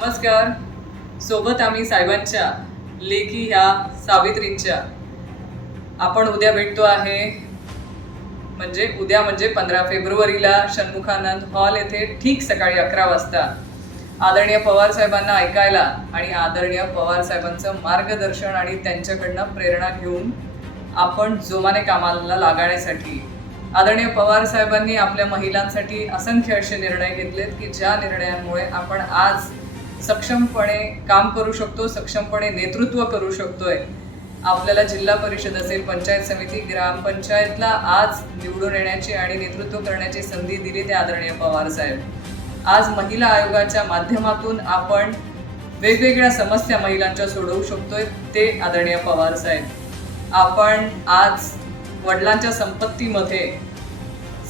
नमस्कार. सोबत आम्ही साहेबांच्या लेखी ह्या सावित्रींच्या. आपण उद्या भेटतो आहे म्हणजे उद्या म्हणजे पंधरा फेब्रुवारीला षण्मुखानंद हॉल येथे ठीक सकाळी अकरा वाजता. आदरणीय पवार साहेबांना ऐकायला आणि आदरणीय पवार साहेबांचं मार्गदर्शन आणि त्यांच्याकडनं प्रेरणा घेऊन आपण जोमाने कामाला लागण्यासाठी आदरणीय पवार साहेबांनी आपल्या महिलांसाठी असंख्य असे निर्णय घेतलेत की ज्या निर्णयांमुळे आपण आज सक्षमपणे काम करू शकतो सक्षमपणे नेतृत्व करू शकतोय. आपल्याला जिल्हा परिषद असेल पंचायत समिती ग्रामपंचायतला आज निवडून येण्याची आणि नेतृत्व करण्याची संधी दिली ते आदरणीय पवार साहेब. आज महिला आयोगाच्या माध्यमातून आपण वेगवेगळ्या समस्या महिलांच्या सोडवू शकतोय ते आदरणीय पवार साहेब. आपण आज वडिलांच्या संपत्तीमध्ये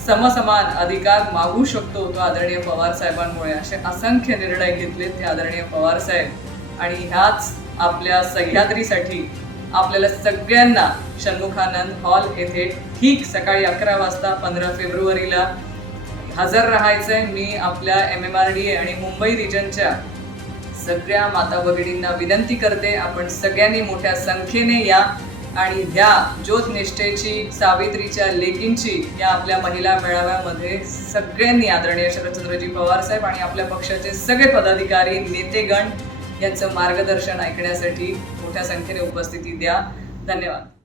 समसमान अधिकार मागू शकतो तो आदरणीय पवार साहेबांमुळे. असे असंख्य निर्णय घेतलेत ते आदरणीय पवार साहेब. आणि ह्याच आपल्या सह्याद्रीसाठी आपल्याला सगळ्यांना षण्मुखानंद हॉल येथे ठीक सकाळी अकरा वाजता पंधरा फेब्रुवारीला हजर राहायचंय. मी आपल्या M M R D A आणि मुंबई रिजनच्या सगळ्या माता भगिनींना विनंती करते आपण सगळ्यांनी मोठ्या संख्येने या आणि ह्या ज्योत निष्ठेची सावित्रीच्या लेकींची या आपल्या महिला मेळाव्यामध्ये सगळ्यांनी आदरणीय शरदचंद्रजी पवार साहेब आणि आपल्या पक्षाचे सगळे पदाधिकारी नेतेगण यांचं मार्गदर्शन ऐकण्यासाठी मोठ्या संख्येने उपस्थिती द्या. धन्यवाद.